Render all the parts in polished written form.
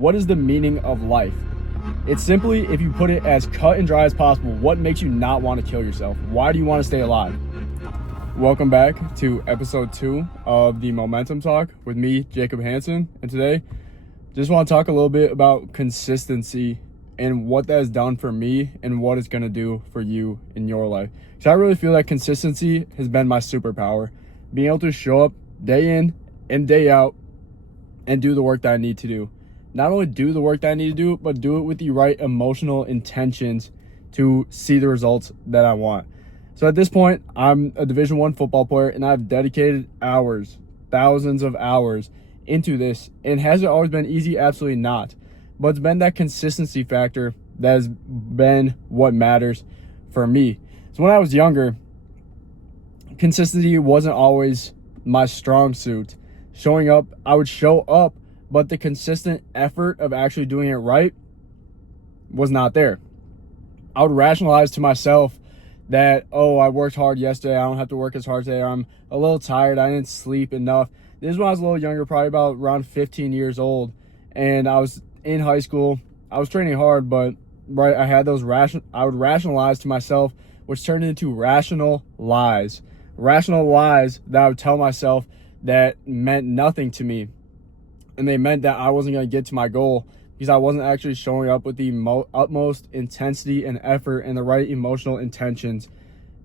what is the meaning of life? It's simply, if you put it as cut and dry as possible, what makes you not want to kill yourself? Why do you want to stay alive? Welcome back to episode 2 of the Momentum Talk with me, Jacob Hansen. And today, just want to talk a little bit about consistency and what that has done for me and what it's going to do for you in your life. So I really feel that consistency has been my superpower. Being able to show up day in and day out and do the work that I need to do. Not only do the work that I need to do, but do it with the right emotional intentions to see the results that I want. So at this point, I'm a Division I football player, and I've dedicated hours, thousands of hours into this. And has it always been easy? Absolutely not. But it's been that consistency factor that has been what matters for me. So when I was younger, consistency wasn't always my strong suit. Showing up, I would show up, but the consistent effort of actually doing it right was not there. I would rationalize to myself that, oh, I worked hard yesterday, I don't have to work as hard today, I'm a little tired, I didn't sleep enough. This is when I was a little younger, probably about around 15 years old, and I was in high school. I was training hard, but I had those I would rationalize to myself, which turned into rational lies. Rational lies that I would tell myself that meant nothing to me. And they meant that I wasn't going to get to my goal because I wasn't actually showing up with the utmost intensity and effort and the right emotional intentions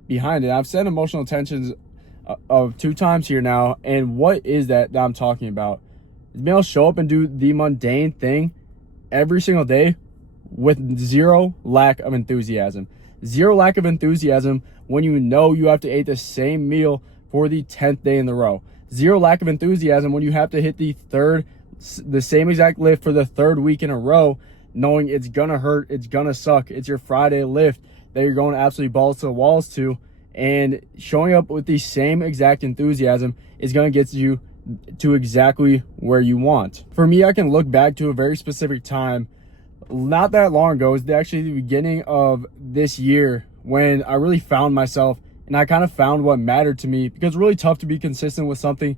behind it. I've said emotional intentions of 2 times here now. And what is that I'm talking about? It's being able to show up and do the mundane thing every single day with zero lack of enthusiasm. Zero lack of enthusiasm when you know you have to eat the same meal for the 10th day in the row. Zero lack of enthusiasm when you have to hit the same exact lift for the 3rd week in a row, knowing it's gonna hurt, it's gonna suck. It's your Friday lift that you're going absolutely balls to the walls to, and showing up with the same exact enthusiasm is gonna get you to exactly where you want. For me, I can look back to a very specific time not that long ago. It was actually the beginning of this year when I really found myself, and I kind of found what mattered to me, because it's really tough to be consistent with something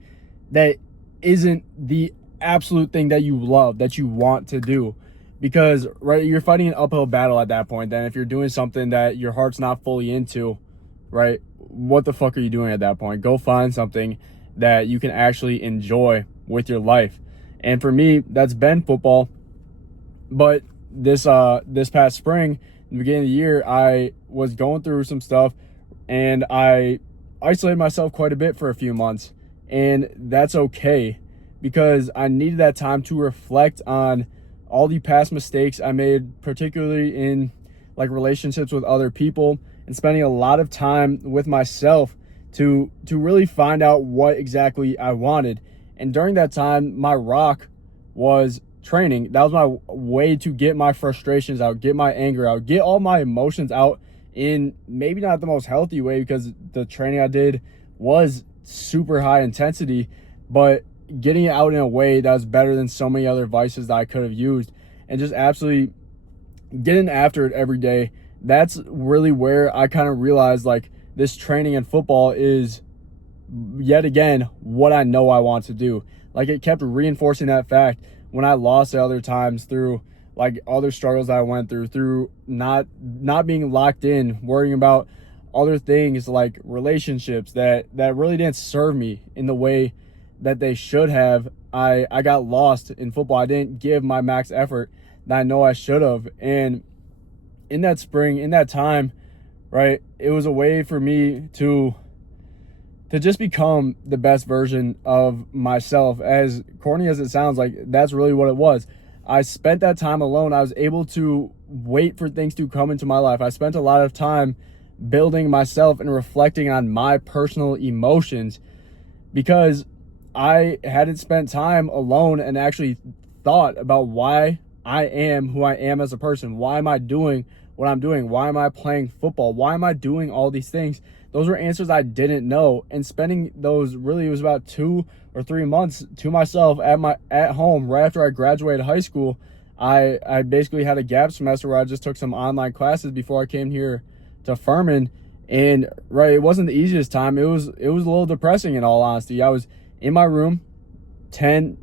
that isn't the absolute thing that you love, that you want to do, because you're fighting an uphill battle at that point. Then if you're doing something that your heart's not fully into, right, what the fuck are you doing at that point? Go find something that you can actually enjoy with your life. And for me, that's been football. But this past spring, the beginning of the year, I was going through some stuff, and I isolated myself quite a bit for a few months. And that's okay, because I needed that time to reflect on all the past mistakes I made, particularly in relationships with other people, and spending a lot of time with myself to really find out what exactly I wanted. And during that time, my rock was training. That was my way to get my frustrations out, get my anger out, get all my emotions out in maybe not the most healthy way, because the training I did was super high intensity, but getting it out in a way that was better than so many other vices that I could have used, and just absolutely getting after it every day. That's really where I kind of realized this training in football is yet again what I know I want to do. It kept reinforcing that fact when I lost at other times, through other struggles I went through not being locked in, worrying about other things like relationships that really didn't serve me in the way that they should have. I got lost in football. I didn't give my max effort that I know I should have. And in that spring, in that time, right, it was a way for me to just become the best version of myself. As corny as it sounds, that's really what it was. I spent that time alone. I was able to wait for things to come into my life. I spent a lot of time building myself and reflecting on my personal emotions, because I hadn't spent time alone and actually thought about why I am who I am as a person. Why am I doing what I'm doing? Why am I playing football? Why am I doing all these things? Those were answers I didn't know. And spending those, really, it was about 2 or 3 months to myself at home right after I graduated high school. I basically had a gap semester where I just took some online classes before I came here to Furman. And it wasn't the easiest time. It was a little depressing, in all honesty. I was in my room 10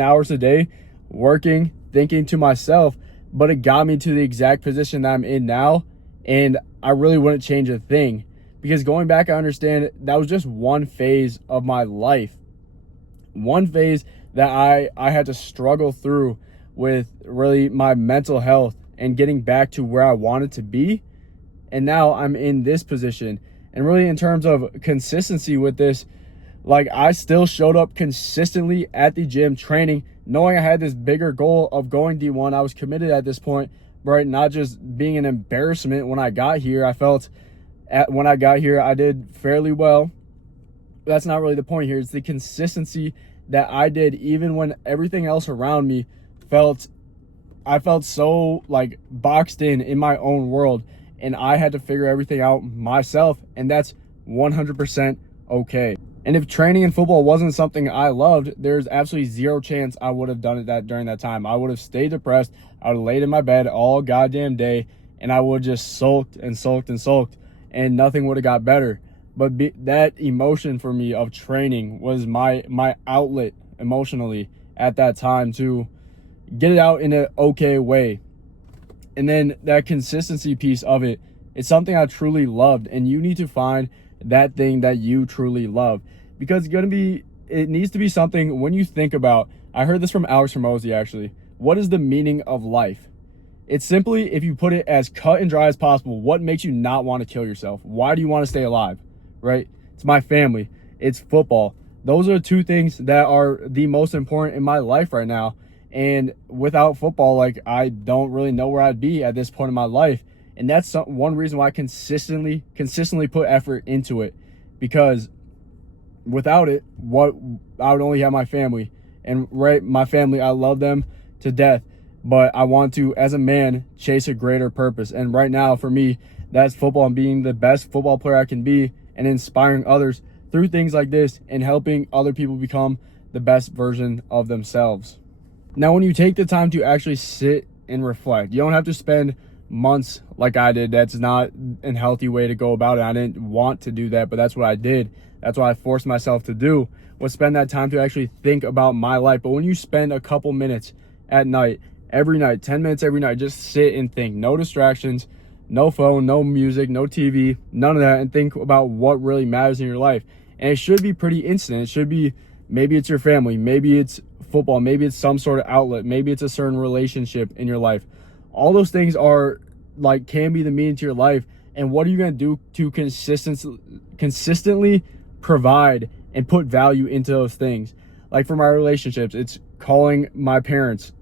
hours a day, working thinking to myself, but it got me to the exact position that I'm in now. And I really wouldn't change a thing, because going back, I understand that was just one phase of my life, one phase that I had to struggle through with really my mental health and getting back to where I wanted to be. And now I'm in this position. And really, in terms of consistency with this, like, I still showed up consistently at the gym training, knowing I had this bigger goal of going D1. I was committed at this point, right? Not just being an embarrassment when I got here. I felt when I got here, I did fairly well. That's not really the point here. It's the consistency that I did, even when everything else around me I felt so like boxed in my own world, and I had to figure everything out myself, and that's 100% okay. And if training and football wasn't something I loved, there's absolutely zero chance I would have done it during that time. I would have stayed depressed. I would have laid in my bed all goddamn day, and I would have just sulked, and nothing would have got better. But that emotion for me of training was my outlet emotionally at that time to get it out in an okay way. And then that consistency piece of it, it's something I truly loved, and you need to find that thing that you truly love, because it needs to be something. When you think about, I heard this from Alex Hormozy actually, what is the meaning of life? It's simply, if you put it as cut and dry as possible, what makes you not want to kill yourself? Why do you want to stay alive, right? It's my family, it's football. Those are two things that are the most important in my life right now. And without football, like, I don't really know where I'd be at this point in my life. And that's one reason why I consistently put effort into it, because without it, I would only have my family. And right, my family, I love them to death, but I want to, as a man, chase a greater purpose. And right now, for me, that's football, and being the best football player I can be, and inspiring others through things like this, and helping other people become the best version of themselves. Now, when you take the time to actually sit and reflect, you don't have to spend months like I did. That's not a healthy way to go about it. I didn't want to do that, but that's what I did. That's what I forced myself to do, was spend that time to actually think about my life. But when you spend a couple minutes at night, every night, 10 minutes every night, just sit and think. No distractions, no phone, no music, no TV, none of that, and think about what really matters in your life. And it should be pretty instant. It should be, maybe it's your family, maybe it's football, maybe it's some sort of outlet, maybe it's a certain relationship in your life. All those things can be the meaning to your life. And what are you going to do to consistently provide and put value into those things? Like, for my relationships, it's calling my parents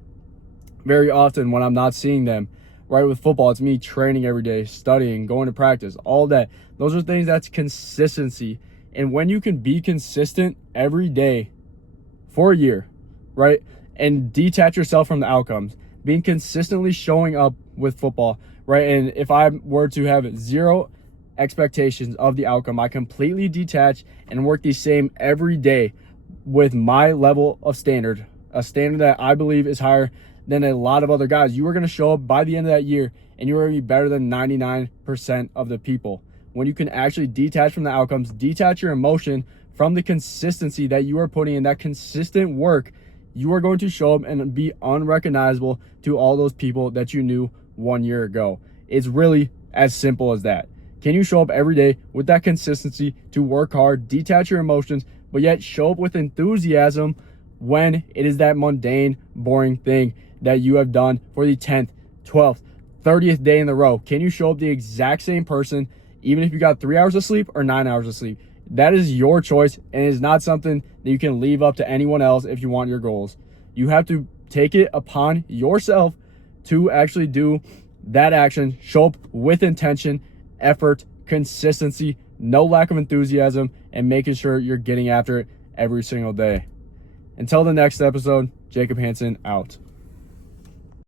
very often when I'm not seeing them. Right, with football, it's me training every day, studying, going to practice, all that. Those are things, that's consistency. And when you can be consistent every day for a year, right, and detach yourself from the outcomes, being consistently showing up with football, right? And if I were to have zero expectations of the outcome, I completely detach and work the same every day with my level of standard, a standard that I believe is higher than a lot of other guys. You are going to show up by the end of that year, and you're going to be better than 99% of the people. When you can actually detach from the outcomes, detach your emotion from the consistency that you are putting in, that consistent work, you are going to show up and be unrecognizable to all those people that you knew 1 year ago. It's really as simple as that. Can you show up every day with that consistency to work hard, detach your emotions, but yet show up with enthusiasm when it is that mundane, boring thing that you have done for the 10th, 12th, 30th day in a row? Can you show up the exact same person, even if you got 3 hours of sleep or 9 hours of sleep? That is your choice, and it is not something that you can leave up to anyone else if you want your goals. You have to take it upon yourself to actually do that action, show up with intention, effort, consistency, no lack of enthusiasm, and making sure you're getting after it every single day. Until the next episode, Jacob Hansen out.